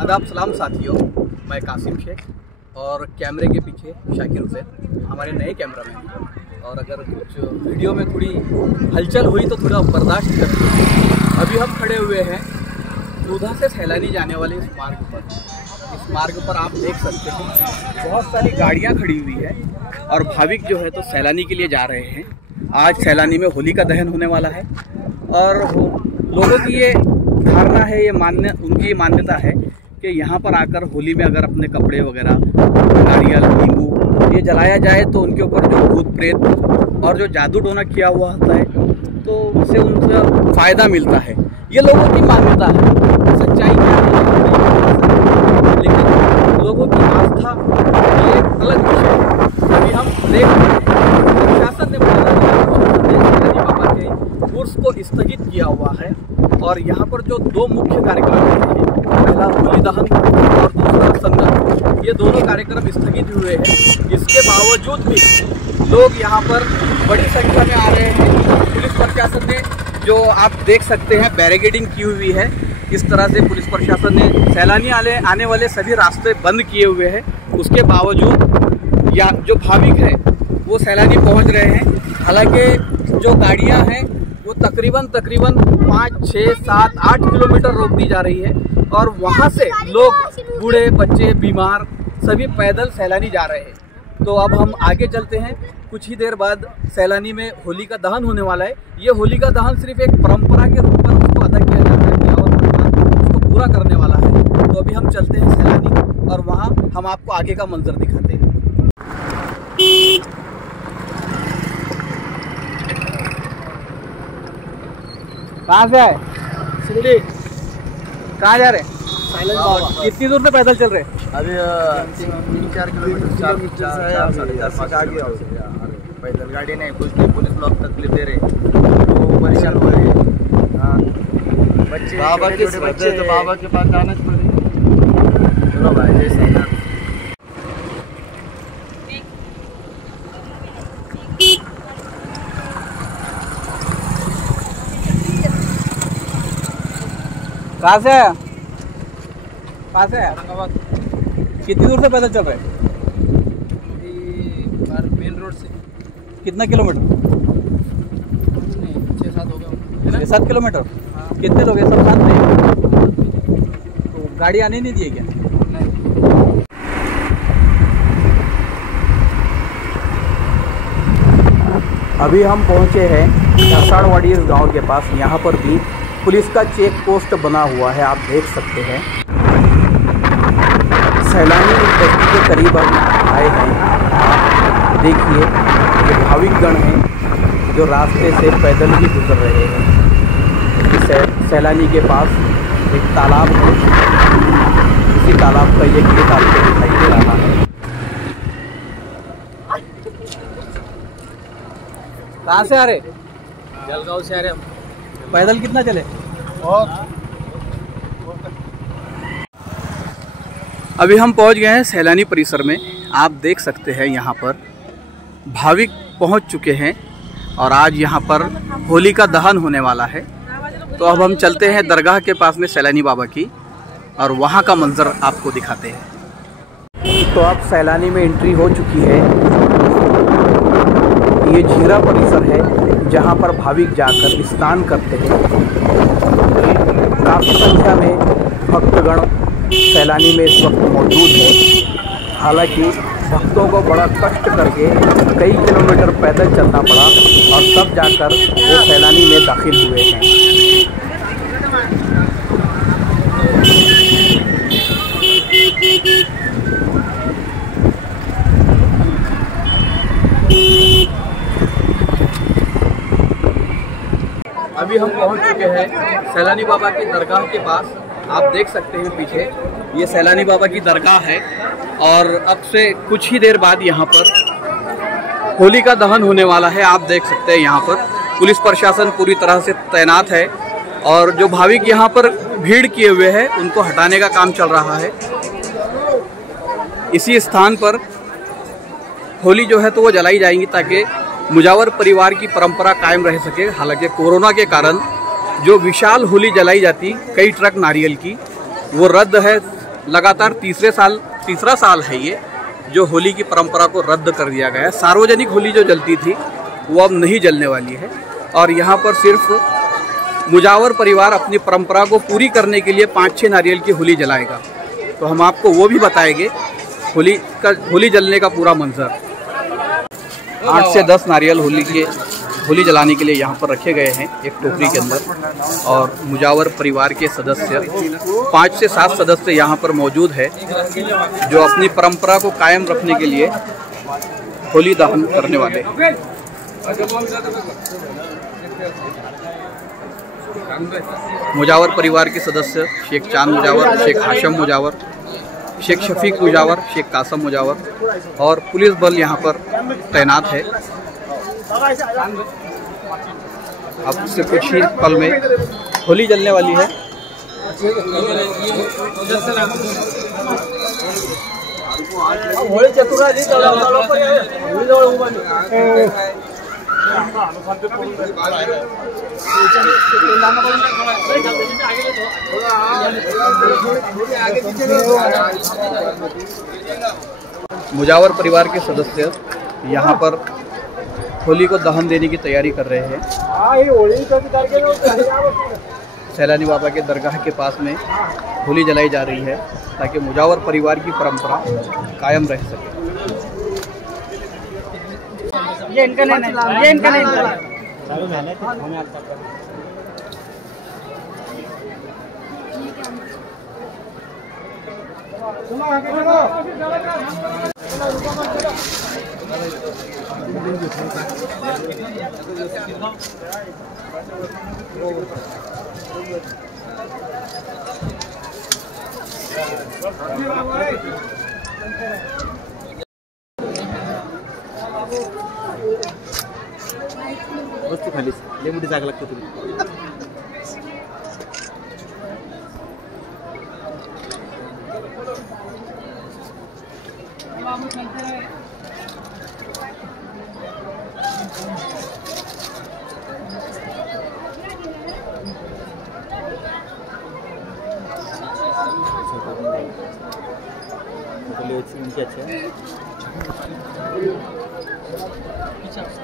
आदाब सलाम साथियों, मैं कासिम शेख और कैमरे के पीछे शाकिर हुसैन, हमारे नए कैमरामैन हैं। और अगर कुछ वीडियो में थोड़ी हलचल हुई तो थोड़ा बर्दाश्त करें। अभी हम खड़े हुए हैं चूधा से सैलानी जाने वाले इस मार्ग पर। इस मार्ग पर आप देख सकते हैं बहुत सारी गाड़ियाँ खड़ी हुई है और भाविक जो है तो सैलानी के लिए जा रहे हैं। आज सैलानी में होली का दहन होने वाला है और लोगों की ये धारणा है, उनकी मान्यता है कि यहाँ पर आकर होली में अगर अपने कपड़े वगैरह, नारियल, नींबू ये जलाया जाए तो उनके ऊपर जो भूत प्रेत और जो जादू टोना किया हुआ होता है तो उससे उनसे फ़ायदा मिलता है। ये लोगों की मान्यता है, सच्चाई क्या है लेकिन लोगों की आस्था ये एक अलग विषय है। अभी हम देख रहे हैं प्रशासन ने बाबा के उर्स को स्थगित किया हुआ है और यहाँ पर जो दो मुख्य कार्यक्रम हैं, पहला होली दहन और दूसरा संगम, ये दोनों कार्यक्रम स्थगित हुए हैं। इसके बावजूद भी लोग यहाँ पर बड़ी संख्या में आ रहे हैं। पुलिस प्रशासन ने, जो आप देख सकते हैं, बैरिकेडिंग की हुई है। इस तरह से पुलिस प्रशासन ने सैलानी आने वाले सभी रास्ते बंद किए हुए हैं। उसके बावजूद या जो भाविक है वो सैलानी पहुँच रहे हैं। हालांकि जो गाड़ियाँ हैं वो तकरीबन 5, 6, 7, 8 किलोमीटर रोक दी जा रही है और वहाँ से लोग, बूढ़े, बच्चे, बीमार सभी पैदल सैलानी जा रहे हैं। तो अब हम आगे चलते हैं। कुछ ही देर बाद सैलानी में होली का दहन होने वाला है। ये होली का दहन सिर्फ एक परंपरा के रूप में उसको अदा किया जाता है और उसको पूरा करने वाला है। तो अभी हम चलते हैं सैलानी और वहाँ हम आपको आगे का मंजर दिखाते हैं। कहाँ से आए? सिगड़ी। कहाँ जा रहे हैं? कितनी दूर से पैदल चल रहे हैं? अभी 3-4 किलोमीटर से आगे पैदल गाड़ी नहीं, कुछ नहीं। पुलिस लोग तकलीफ दे रहे, तो परेशान हो रहे हैं। हाँ, बच्चे, बाबा के बच्चे तो बाबा के पास जाना पड़ेगा। चलो भाई, जैसे कहाँ से आया? कहाँ से आया? कितनी दूर से पैदल चल रहे हैं? मेन रोड से। कितना किलोमीटर? 6-7 हो गया। 6-7 किलोमीटर। कितने लोग हैं? सब साथ में? तो गाड़ी आने नहीं दिए क्या? नहीं। अभी हम पहुँचे हैं अषाढ़वाड़ी इस गाँव के पास। यहाँ पर भी पुलिस का चेक पोस्ट बना हुआ है, आप देख सकते हैं। सैलानी बस्ती के करीब हम आए हैं। देखिए ये भाविकगण हैं जो रास्ते से पैदल ही गुजर रहे हैं। सैलानी के पास एक तालाब है, इसी तालाब का ये गेट आपको दिखाई दे रहा है। कहाँ से आ रहे? जलगांव से आ रहे हम। पैदल कितना चले? और अभी हम पहुंच गए हैं सैलानी परिसर में। आप देख सकते हैं यहाँ पर भाविक पहुंच चुके हैं और आज यहाँ पर होली का दहन होने वाला है। तो अब हम चलते हैं दरगाह के पास में सैलानी बाबा की और वहाँ का मंजर आपको दिखाते हैं। तो अब सैलानी में एंट्री हो चुकी है। ये झीरा परिसर है जहाँ पर भाविक जाकर स्नान करते हैं। काफ़ी संख्या में भक्तगण सैलानी में इस वक्त मौजूद है। हालांकि भक्तों को बड़ा कष्ट करके कई किलोमीटर पैदल चलना पड़ा और तब जाकर वो सैलानी में दाखिल हुए हैं। अभी हम पहुंच चुके हैं सैलानी बाबा की दरगाह के पास। आप देख सकते हैं पीछे ये सैलानी बाबा की दरगाह है और अब से कुछ ही देर बाद यहाँ पर होली का दहन होने वाला है। आप देख सकते हैं यहाँ पर पुलिस प्रशासन पूरी तरह से तैनात है और जो भाविक यहाँ पर भीड़ किए हुए हैं उनको हटाने का काम चल रहा है। इसी स्थान पर होली जो है तो वो जलाई जाएंगी ताकि मुजावर परिवार की परंपरा कायम रह सके। हालांकि कोरोना के कारण जो विशाल होली जलाई जाती कई ट्रक नारियल की वो रद्द है लगातार तीसरा साल है ये जो होली की परंपरा को रद्द कर दिया गया है। सार्वजनिक होली जो जलती थी वो अब नहीं जलने वाली है और यहाँ पर सिर्फ मुजावर परिवार अपनी परंपरा को पूरी करने के लिए 5-6 नारियल की होली जलाएगा। तो हम आपको वो भी बताएंगे होली जलने का पूरा मंजर। 8 से 10 नारियल होली जलाने के लिए यहाँ पर रखे गए हैं एक टोकरी के अंदर और मुजावर परिवार के सदस्य 5 से 7 सदस्य यहाँ पर मौजूद है जो अपनी परंपरा को कायम रखने के लिए होली दहन करने वाले हैं। मुजावर परिवार के सदस्य शेख चांद मुजावर, शेख हाशम मुजावर, शेख शफीक मुजावर, शेख कासम मुजावर और पुलिस बल यहाँ पर तैनात है। अब से कुछ ही पल में होली जलने वाली है। मुजावर परिवार के सदस्य यहाँ पर होली को दहन देने की तैयारी कर रहे हैं। सैलानी बाबा के दरगाह के पास में होली जलाई जा रही है ताकि मुजावर परिवार की परंपरा कायम रह सके। ये इनका नहीं, ये इनका नहीं। वस्तू खाली लय मोठी जागा लागते तुम्ही।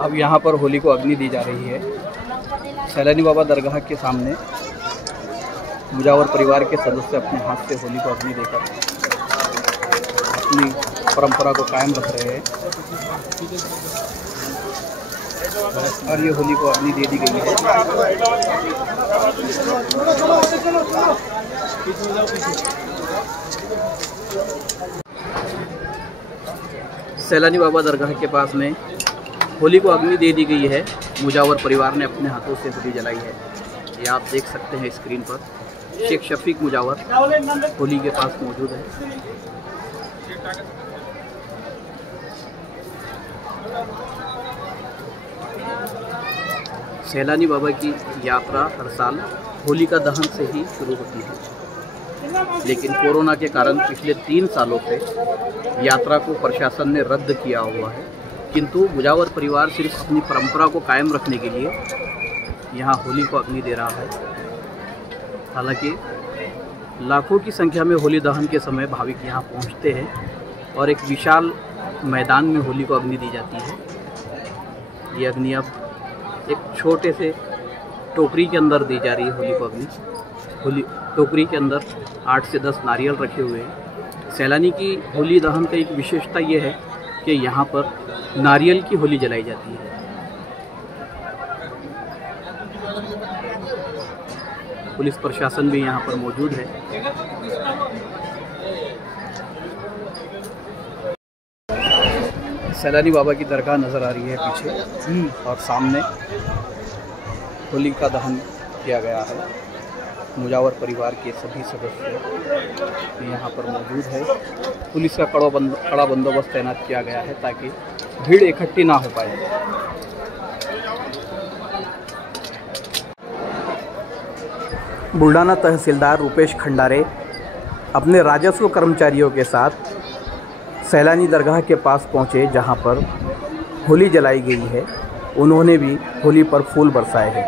अब यहाँ पर होली को अग्नि दी जा रही है। सैलानी बाबा दरगाह के सामने मुजावर परिवार के सदस्य अपने हाथ से होली को अग्नि देकर अपनी परंपरा को कायम रख रहे हैं और ये होली को अग्नि दे दी गई है। सैलानी बाबा दरगाह के पास में होली को अग्नि दे दी गई है। मुजावर परिवार ने अपने हाथों से होली जलाई है। ये आप देख सकते हैं स्क्रीन पर। शेख शफीक मुजावर होली के पास मौजूद है। सैलानी बाबा की यात्रा हर साल होलिका दहन से ही शुरू होती है, लेकिन कोरोना के कारण पिछले 3 सालों से यात्रा को प्रशासन ने रद्द किया हुआ है। किंतु मुजावर परिवार सिर्फ अपनी परंपरा को कायम रखने के लिए यहाँ होली को अग्नि दे रहा है। हालांकि लाखों की संख्या में होली दहन के समय भाविक यहाँ पहुँचते हैं और एक विशाल मैदान में होली को अग्नि दी जाती है। ये अग्नि अब एक छोटे से टोकरी के अंदर दी जा रही है। होली को अग्नि होली टोकरी के अंदर 8 से 10 नारियल रखे हुए हैं। सैलानी की होली दहन का एक विशेषता ये है कि यहाँ पर नारियल की होली जलाई जाती है। पुलिस प्रशासन भी यहाँ पर मौजूद है। सैलानी बाबा की दरगाह नज़र आ रही है पीछे और सामने होली का दहन किया गया है। मुजावर परिवार के सभी सदस्य यहाँ पर मौजूद है। पुलिस का कड़ा बंदोबस्त तैनात किया गया है ताकि भीड़ इकट्ठी ना हो पाए। बुल्डाना तहसीलदार रुपेश खंडारे अपने राजस्व कर्मचारियों के साथ सैलानी दरगाह के पास पहुँचे जहाँ पर होली जलाई गई है। उन्होंने भी होली पर फूल बरसाए हैं।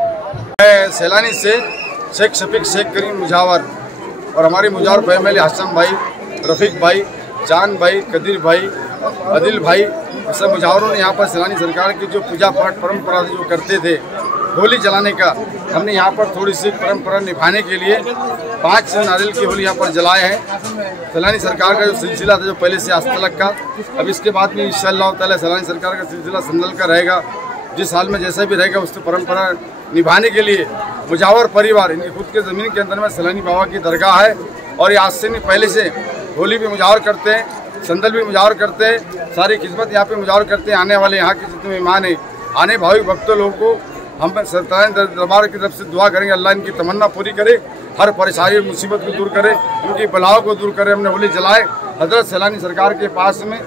सैलानी से शेख शफीक शेख करीम मुजावर और हमारी मुजावर फैमिली हाशम भाई रफ़ीक भाई, चांद भाई, कदीर भाई, आदिल भाई, सब मुजावरों ने यहाँ पर सैलानी सरकार की जो पूजा पाठ परंपरा जो करते थे होली जलाने का, हमने यहाँ पर थोड़ी सी परंपरा निभाने के लिए 5 नारियल की होली यहाँ पर जलाए हैं। सैलानी सरकार का जो सिलसिला था जो पहले से आज तक का, अब इसके बाद में इंशाअल्लाह ताला सैलानी सरकार का सिलसिला संदल का रहेगा। जिस हाल में जैसा भी रहेगा उसकी परंपरा निभाने के लिए मुजावर परिवार, इनकी खुद के ज़मीन के अंदर में सैलानी बाबा की दरगाह है और ये आज से नहीं पहले से होली भी मुजावर करते हैं, संदल भी मुजावर करते हैं, सारी खिदमत यहाँ पे मुजावर करते हैं। आने वाले यहाँ के जितने मेहमान हैं, आने भाविक भक्तों लोगों को हम सैलानी दरबार की तरफ से दुआ करेंगे, अल्लाह इनकी तमन्ना पूरी करे, हर परेशानी मुसीबत को दूर करे, इनकी बलाओं को दूर करे। हमने होली जलाए हजरत सैलानी सरकार के पास में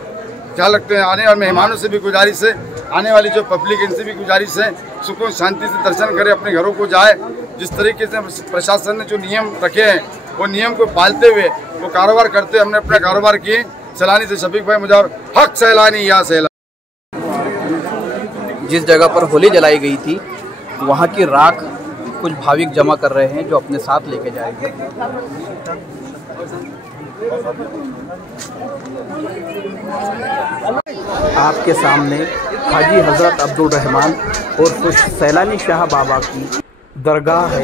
क्या लगते हैं। आने वाले मेहमानों से भी गुजारिश है, आने वाली जो पब्लिक इनसे भी गुजारिश है, सुकून शांति से दर्शन करे, अपने घरों को जाए। जिस तरीके से प्रशासन ने जो नियम रखे हैं वो नियम को पालते हुए वो कारोबार करते, हमने अपना कारोबार किए। सैलानी से शफीक भाई मुजावर, हक सैलानी या सैलानी। जिस जगह पर होली जलाई गई थी वहाँ की राख कुछ भाविक जमा कर रहे हैं जो अपने साथ लेके जाएंगे। आपके सामने हाजी हज़रत अब्दुल रहमान और कुछ सैलानी शाह बाबा की दरगाह है।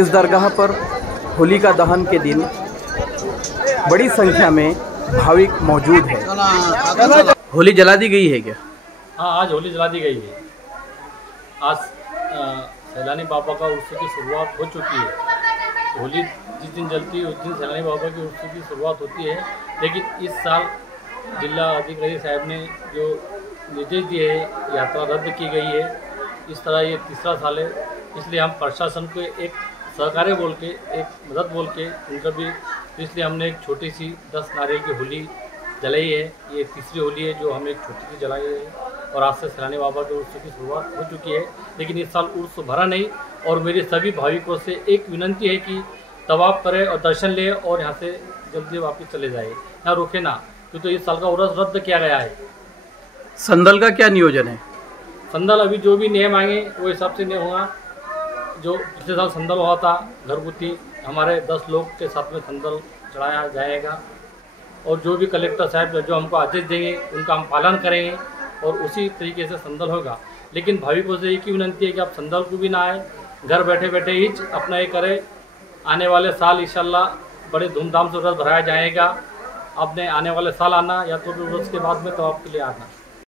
इस दरगाह पर होलिका दहन के दिन बड़ी संख्या में भाविक मौजूद है। होली जला दी गई है क्या? हाँ, आज होली जला दी गई है। आज सैलानी बाबा का उत्सव की शुरुआत हो चुकी है। होली जिस दिन जलती है उस दिन सैलानी बाबा के उत्सव की शुरुआत होती है, लेकिन इस साल जिला अधिकारी साहब ने जो निर्देश दिए हैं यात्रा रद्द की गई है। इस तरह ये तीसरा साल है, इसलिए हम प्रशासन को एक सहकार्य बोल के, एक मदद बोल के उनका भी, इसलिए हमने एक छोटी सी 10 नारियल की होली जलाई है। ये तीसरी होली है जो हम एक छोटी सी जलाई है और आज से सैलानी बाबा के उत्सव की शुरुआत हो चुकी है। लेकिन इस साल उर्स भरा नहीं और मेरे सभी भाविकों से एक विनंती है कि तवाफ करें और दर्शन लें और यहाँ से जल्दी वापस चले जाए, यहाँ रुके ना, क्योंकि इस साल का उर्स रद्द किया गया है। संदल का क्या नियोजन है? संदल अभी जो भी नियम आएंगे वो हिसाब से नहीं होगा। जो पिछले साल संदल हुआ था घरगुती, हमारे 10 लोग के साथ में संदल चढ़ाया जाएगा और जो भी कलेक्टर साहब जो हमको आदेश देंगे उनका हम पालन करेंगे और उसी तरीके से संदल होगा। लेकिन भाविकों से एक ही विनंती है कि आप संदल को भी ना आए, घर बैठे बैठे ही अपना ये करें। आने वाले साल इंशाल्लाह बड़े धूमधाम से उर्स भराया जाएगा। आपने आने वाले साल आना या तो उर्स के बाद में तो आपके लिए आना।